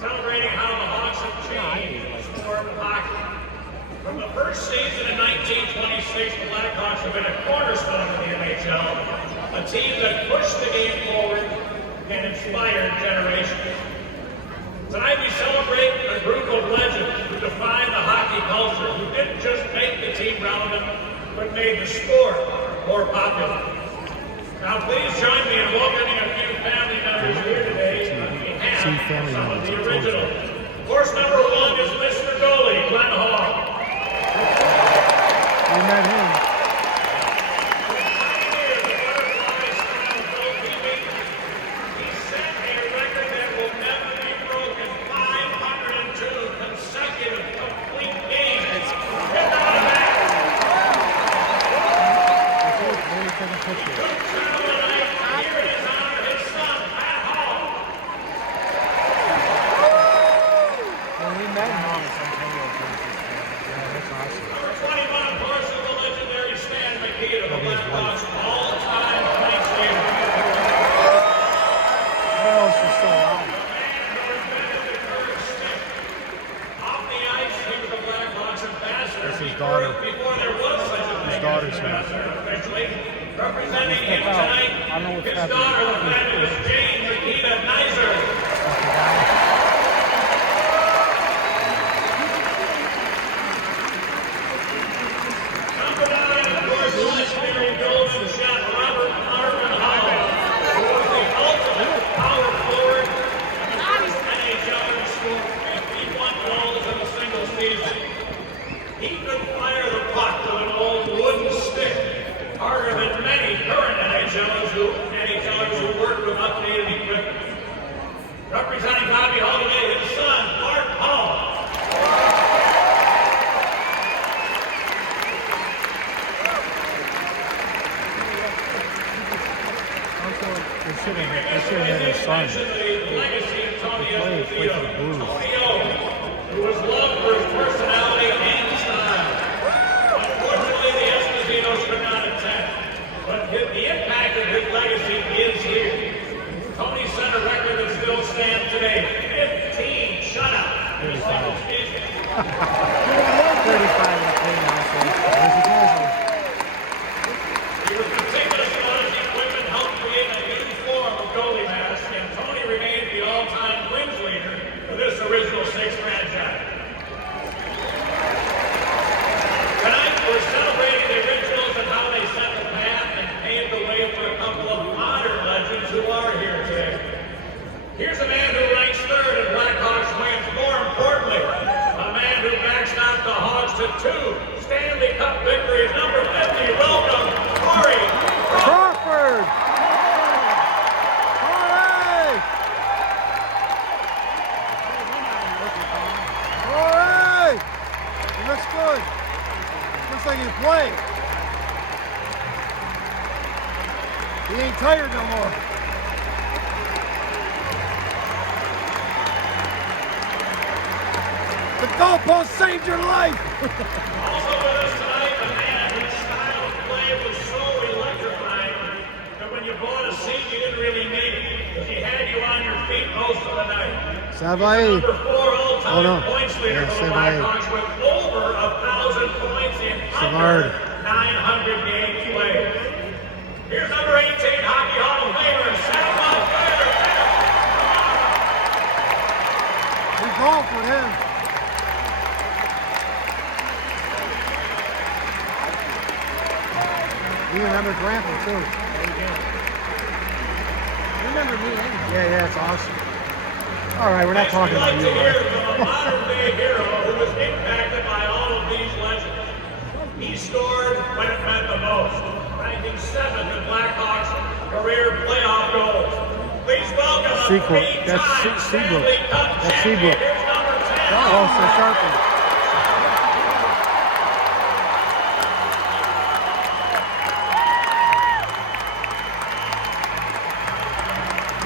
Celebrating how the Hawks have changed the sport of hockey. From the first season in 1926, the Blackhawks have been a cornerstone of the NHL, a team that pushed the game forward and inspired generations. Tonight we celebrate a group of legends who defined the hockey culture, who didn't just make the team relevant, but made the sport more popular. Now please join me in welcoming a few family members here today on behalf of some of the originals. Course number 1 is Mr. Goalie, Glenn Hall. I met him. He set a record that will never be broken, 502 consecutive complete games. Get out of that! Here it is on his son, Pat Hall. When we met him, Number 21, of course, is the legendary Stan McKee of the Blackhawks, all-time points leader. what else is still on? Off the ice, he was the Blackhawks ambassador. That's his daughter. Before there was such a thing as an ambassador officially. Representing him tonight, his daughter, the fabulous Jane Nikita Nizer. Number 9, of course, the legendary golden shot, Robert Marvin Hall, who was the ultimate power forward in the NHL and scored 51 goals in a single season. He could fire the puck with an old wooden stick, harder than many current NHLers who work with updated equipment. Representing Bobby Hall today, his son, Art Hall. They should have his son. The legacy of Tony Played for the Blues. Tony O, who was loved for his personality and style. Unfortunately, the Espositos could not attend, but the impact of his legacy is here. Tony set a record that still stands today, 15 shutouts in a single season. 35 in the play now, so there's a casual. He was meticulous about his equipment, helped create a new form of goalie mask, and Tony remained the all-time wins leader for this original 6 franchise. Tonight, we're celebrating the originals and how they set the path and paved the way for a couple of modern legends who are here today. Here's a man who ranks 3rd in Blackhawks wins. More importantly, a man who backstopped the Hawks to 2 Stanley Cup victories. Number 50, welcome, Corey Crawford! All right! He looks good. Looks like he's playing. He ain't tired no more. The goalpost saved your life! Also with us tonight, a man whose style of play was so electrifying that when you bought a seat, you didn't really need it, because he had you on your feet most of the night. Savaí. Number 4 all-time points leader for the Savaí. Blackhawks with over 1,000 points in Savard. under 900 games played. Here's number 18, Hockey Hall of Famer, Sam Montgomery. We golfed with him. You remember Grandpa too. You remember me, eh? Yeah, it's awesome. All right, we're not talking about you. We'd like to hear from a modern-day hero who was impacted by all of these legends. He scored when it meant the most, ranking 7th in Blackhawks' career playoff goals. Please welcome a three-time Stanley Cup champion. Here's number 10. Oh, so Sharpie.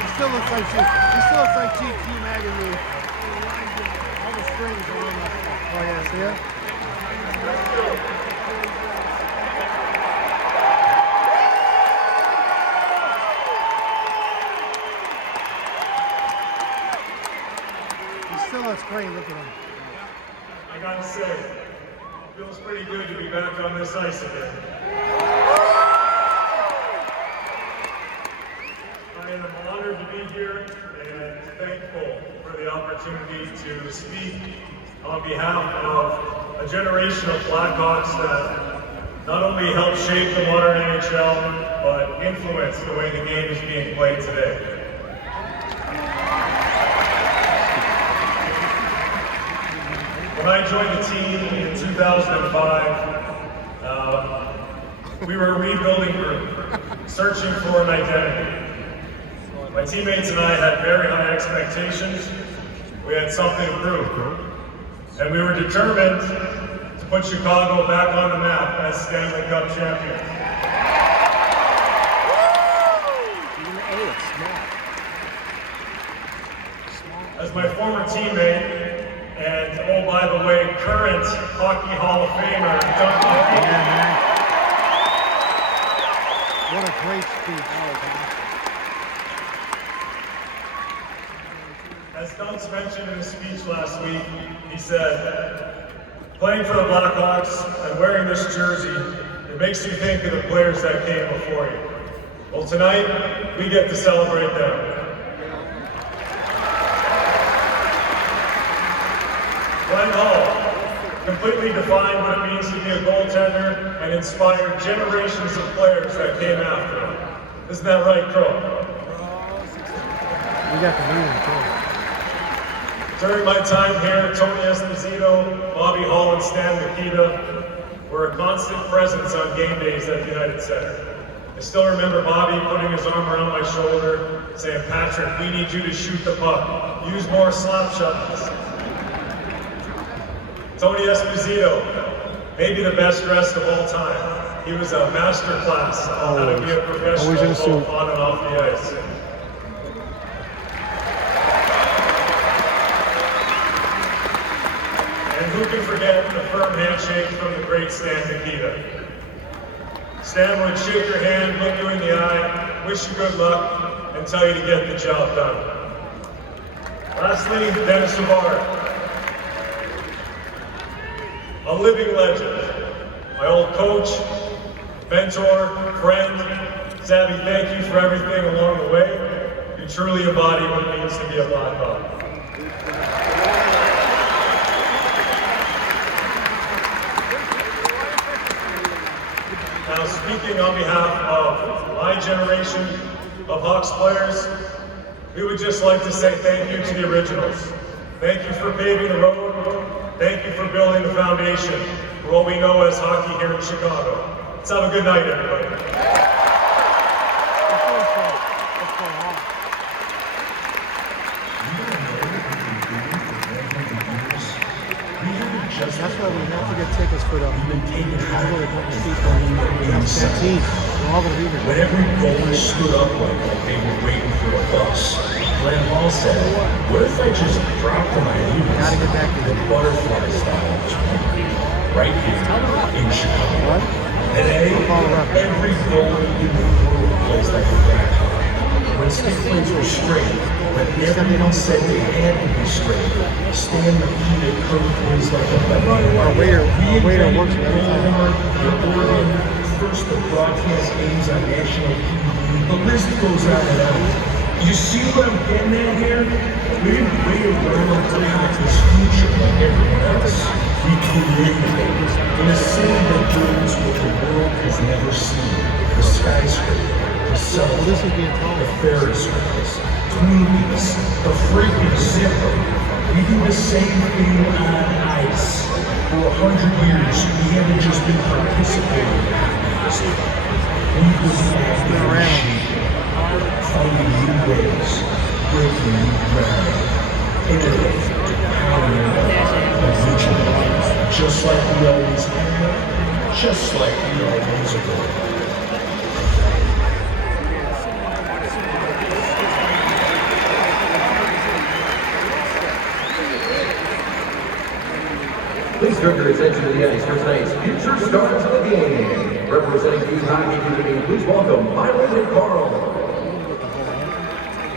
He still looks like GQ magazine. Oh, yeah, see ya? He still looks great, look at him. I gotta say, it feels pretty good to be back on this ice again. I am honored to be here and thankful for the opportunity to speak on behalf of a generation of Blackhawks that not only helped shape the modern NHL, but influence the way the game is being played today. When I joined the team in 2005, we were a rebuilding group, searching for an identity. My teammates and I had very high expectations. We had something to prove. And we were determined to put Chicago back on the map as Stanley Cup champions. As my former teammate, and oh, by the way, current Hockey Hall of Famer, Tony Eposito. What a great speech. As Dunce mentioned in his speech last week, he said, playing for the Blackhawks and wearing this jersey, it makes you think of the players that came before you. Well, tonight, we get to celebrate them. Glenn Hall completely defined what it means to be a goaltender and inspired generations of players that came after him. Isn't that right, Crow? We got the meeting, too. During my time here, Tony Eposito, Bobby Hall, and Stan Mikita were a constant presence on game days at the United Center. I still remember Bobby putting his arm around my shoulder, saying, Patrick, we need you to shoot the puck. Use more slap shots. Tony Eposito, maybe the best dressed of all time. He was a master class on how to be a professional both on and off the ice. And who can forget the firm handshake from the great Stan Mikita? Stan would shake your hand, look you in the eye, wish you good luck, and tell you to get the job done. Lastly, Dennis Savard. A living legend, my old coach, mentor, friend. Savvy, thank you for everything along the way. You truly embody what it means to be a Blackhawk. Now, speaking on behalf of my generation of Hawks players, we would just like to say thank you to the originals. Thank you for paving the road. Thank you for building the foundation for what we know as hockey here in Chicago. Let's have a good night, everybody. That's why we have to get tickets for the team. We're all going to be there. When every goalie stood up like they were waiting for a bus, Glenn Hall said, what if I just dropped to my knees? Gotta get back to the butterfly style right here in Chicago. What? Today, every goalie in the world plays like a Blackhawk. When stick plays were straight, when everyone said they had to be straight, Stan Mikita curved plays like a Blackhawk. Our waiter works every time. First to broadcast games on national TV. The list goes on and on. You see what I'm getting at here? We didn't wait around to have this future like everyone else. We created it in a city that builds what the world has never seen. The skyscraper, the subway, the Ferris wheels, Twin Peaks, the freaking zipper. We do the same thing on ice. For 100 years, we haven't just been participating in happiness. We've been around, finding new ways, breaking new ground, innovating, powering up, original, just like we always have, just like we always will. Please turn your attention to the ice for tonight's future stars of the game. Representing the hockey community, please welcome Myron and Carl.